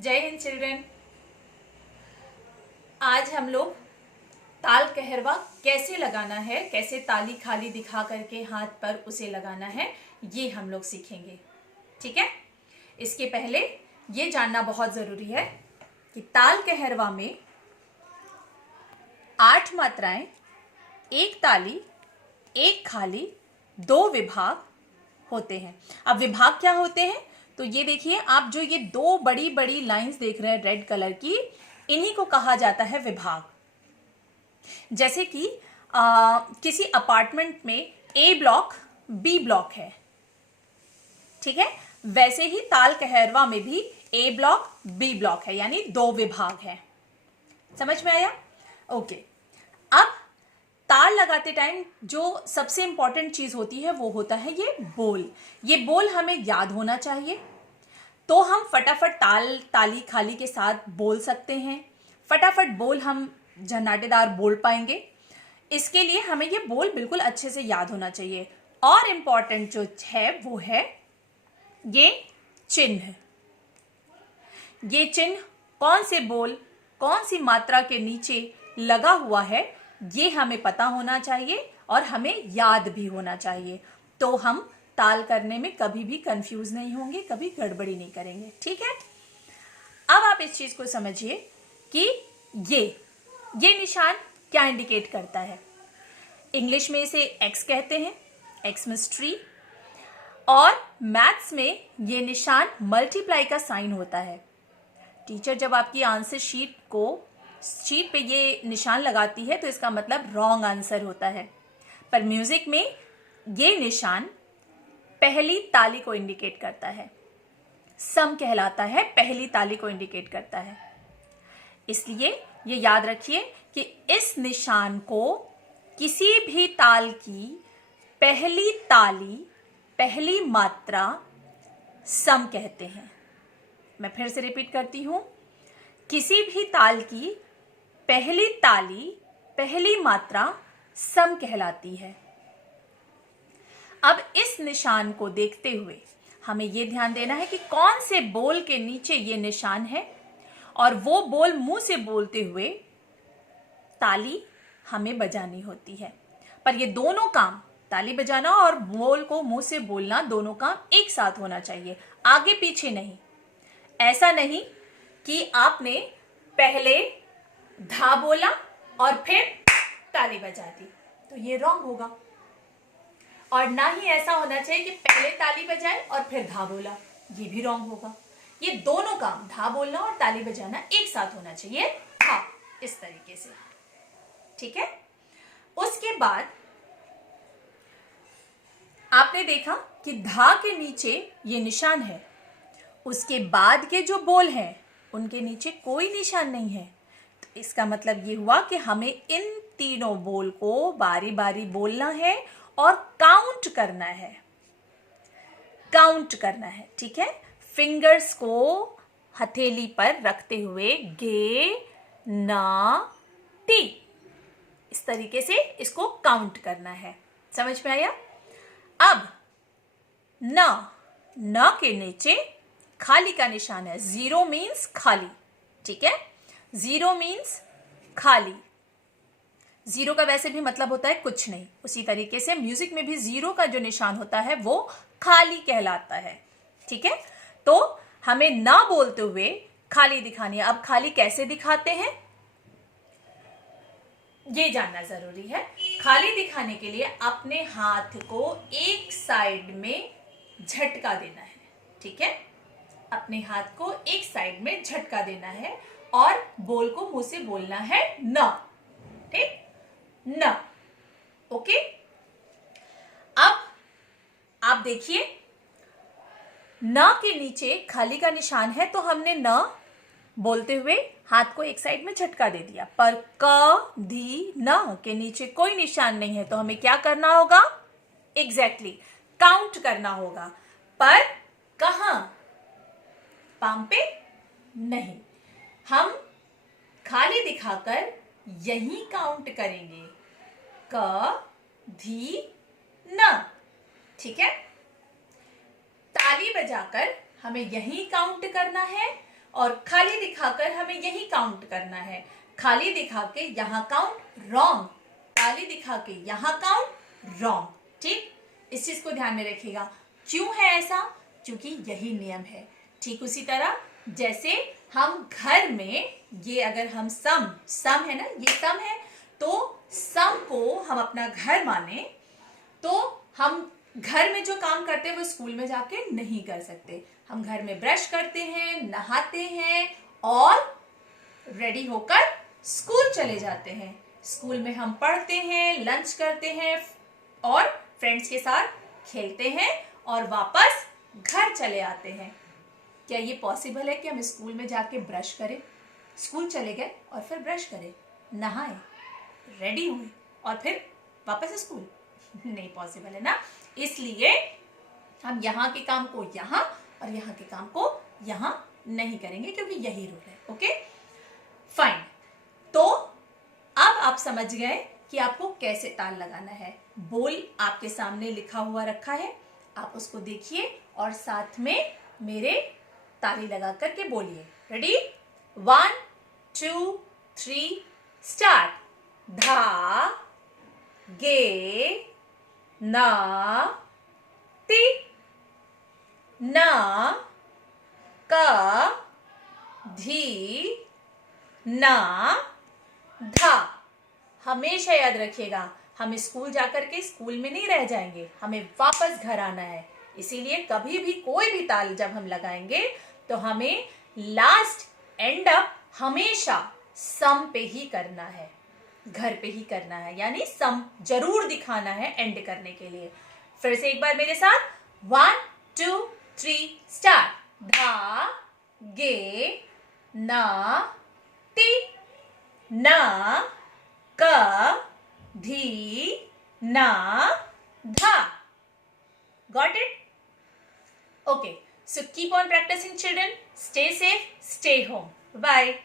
जय हिंद चिल्ड्रन। आज हम लोग ताल कहरवा कैसे लगाना है, कैसे ताली खाली दिखा करके हाथ पर उसे लगाना है, ये हम लोग सीखेंगे। ठीक है। इसके पहले ये जानना बहुत जरूरी है कि ताल कहरवा में 8 मात्राएं, 1 ताली, 1 खाली, 2 विभाग होते हैं। अब विभाग क्या होते हैं तो ये देखिए, आप जो ये 2 बड़ी बड़ी लाइंस देख रहे हैं रेड कलर की, इन्हीं को कहा जाता है विभाग। जैसे कि किसी अपार्टमेंट में ए ब्लॉक, बी ब्लॉक है, ठीक है, वैसे ही ताल कहरवा में भी ए ब्लॉक, बी ब्लॉक है, यानी 2 विभाग है। समझ में आया? ओके। अब ताल लगाते टाइम जो सबसे इंपॉर्टेंट चीज होती है वो होता है ये बोल। ये बोल हमें याद होना चाहिए, तो हम फटाफट ताली खाली के साथ बोल सकते हैं। फटाफट बोल हम झन्नाटेदार बोल पाएंगे। इसके लिए हमें ये बोल बिल्कुल अच्छे से याद होना चाहिए। और इंपॉर्टेंट जो है वो है ये चिन्ह। ये चिन्ह कौन से बोल, कौन सी मात्रा के नीचे लगा हुआ है, ये हमें पता होना चाहिए और हमें याद भी होना चाहिए। तो हम ताल करने में कभी भी कंफ्यूज नहीं होंगे, कभी गड़बड़ी नहीं करेंगे। ठीक है। अब आप इस चीज को समझिए कि ये निशान क्या इंडिकेट करता है। इंग्लिश में इसे एक्स कहते हैं, एक्स मींस ट्री। और मैथ्स में ये निशान मल्टीप्लाई का साइन होता है। टीचर जब आपकी आंसर शीट पे ये निशान लगाती है तो इसका मतलब रॉन्ग आंसर होता है। पर म्यूजिक में ये निशान पहली ताली को इंडिकेट करता है, सम कहलाता है, पहली ताली को इंडिकेट करता है। इसलिए ये याद रखिए कि इस निशान को किसी भी ताल की पहली ताली, पहली मात्रा सम कहते हैं। मैं फिर से रिपीट करती हूं, किसी भी ताल की पहली ताली, पहली मात्रा सम कहलाती है। अब इस निशान को देखते हुए हमें यह ध्यान देना है कि कौन से बोल के नीचे ये निशान है, और वो बोल मुंह से बोलते हुए ताली हमें बजानी होती है। पर ये दोनों काम, ताली बजाना और बोल को मुंह से बोलना, दोनों काम एक साथ होना चाहिए, आगे पीछे नहीं। ऐसा नहीं कि आपने पहले धा बोला और फिर ताली बजा दी, तो ये रॉन्ग होगा। और ना ही ऐसा होना चाहिए कि पहले ताली बजाए और फिर धा बोला, ये भी रॉन्ग होगा। ये दोनों काम, धा बोलना और ताली बजाना, एक साथ होना चाहिए। हाँ, इस तरीके से। ठीक है। उसके बाद आपने देखा कि धा के नीचे ये निशान है, उसके बाद के जो बोल हैं उनके नीचे कोई निशान नहीं है। तो इसका मतलब ये हुआ कि हमें इन तीनों बोल को बारी बारी बोलना है और काउंट करना है। काउंट करना है, ठीक है। फिंगर्स को हथेली पर रखते हुए गे, ना, टी, इस तरीके से इसको काउंट करना है। समझ में आया? अब न के नीचे खाली का निशान है। 0 मीन्स खाली, ठीक है। 0 मीन्स खाली। 0 का वैसे भी मतलब होता है कुछ नहीं। उसी तरीके से म्यूजिक में भी 0 का जो निशान होता है वो खाली कहलाता है। ठीक है। तो हमें ना बोलते हुए खाली दिखानी है। अब खाली कैसे दिखाते हैं ये जानना जरूरी है। खाली दिखाने के लिए अपने हाथ को एक साइड में झटका देना है। ठीक है। अपने हाथ को एक साइड में झटका देना है और बोल को मुंह से बोलना है न। ठीक, न। ओके। अब आप देखिए, न के नीचे खाली का निशान है, तो हमने न बोलते हुए हाथ को एक साइड में झटका दे दिया। पर क, धी, न के नीचे कोई निशान नहीं है, तो हमें क्या करना होगा? एग्जैक्टली काउंट करना होगा। पर कहां? पाम पे नहीं, हम खाली दिखाकर यही काउंट करेंगे। क, धी, न। ठीक है। ताली बजाकर हमें यही काउंट करना है और खाली दिखाकर हमें यही काउंट करना है। खाली दिखा के यहाँ काउंट रॉन्ग, ताली दिखा के यहाँ काउंट रॉन्ग। ठीक, इस चीज को ध्यान में रखिएगा। क्यों है ऐसा? क्योंकि यही नियम है। ठीक उसी तरह जैसे हम घर में, ये अगर हम सम है ना, ये सम है, तो सम को हम अपना घर माने तो हम घर में जो काम करते हैं वो स्कूल में जाके नहीं कर सकते। हम घर में ब्रश करते हैं, नहाते हैं और रेडी होकर स्कूल चले जाते हैं। स्कूल में हम पढ़ते हैं, लंच करते हैं और फ्रेंड्स के साथ खेलते हैं और वापस घर चले आते हैं। क्या ये पॉसिबल है कि हम स्कूल में जाके ब्रश करें, स्कूल चले गए और फिर ब्रश करें, नहाए, रेडी हुए और फिर वापस स्कूल? नहीं पॉसिबल है ना। इसलिए हम यहाँ के काम को यहाँ और यहाँ के काम को यहाँ नहीं करेंगे, क्योंकि यही रूल है। Okay fine. तो अब आप समझ गए कि आपको कैसे ताल लगाना है। बोल आपके सामने लिखा हुआ रखा है, आप उसको देखिए और साथ में मेरे ताली लगा करके बोलिए। रेडी? 1 2 3 स्टार्ट। धा गे ना ती ना का धी ना धा। हमेशा याद रखिएगा, हम स्कूल जाकर के स्कूल में नहीं रह जाएंगे, हमें वापस घर आना है। इसीलिए कभी भी कोई भी ताल जब हम लगाएंगे तो हमें लास्ट एंड अप हमेशा सम पे ही करना है, घर पे ही करना है, यानी सम जरूर दिखाना है एंड करने के लिए। फिर से एक बार मेरे साथ 1 2 3 स्टार्ट। धा गे ना ती ना का धी ना धा। Got it? Okay. So keep on practicing, children. Stay safe. Stay home. Bye.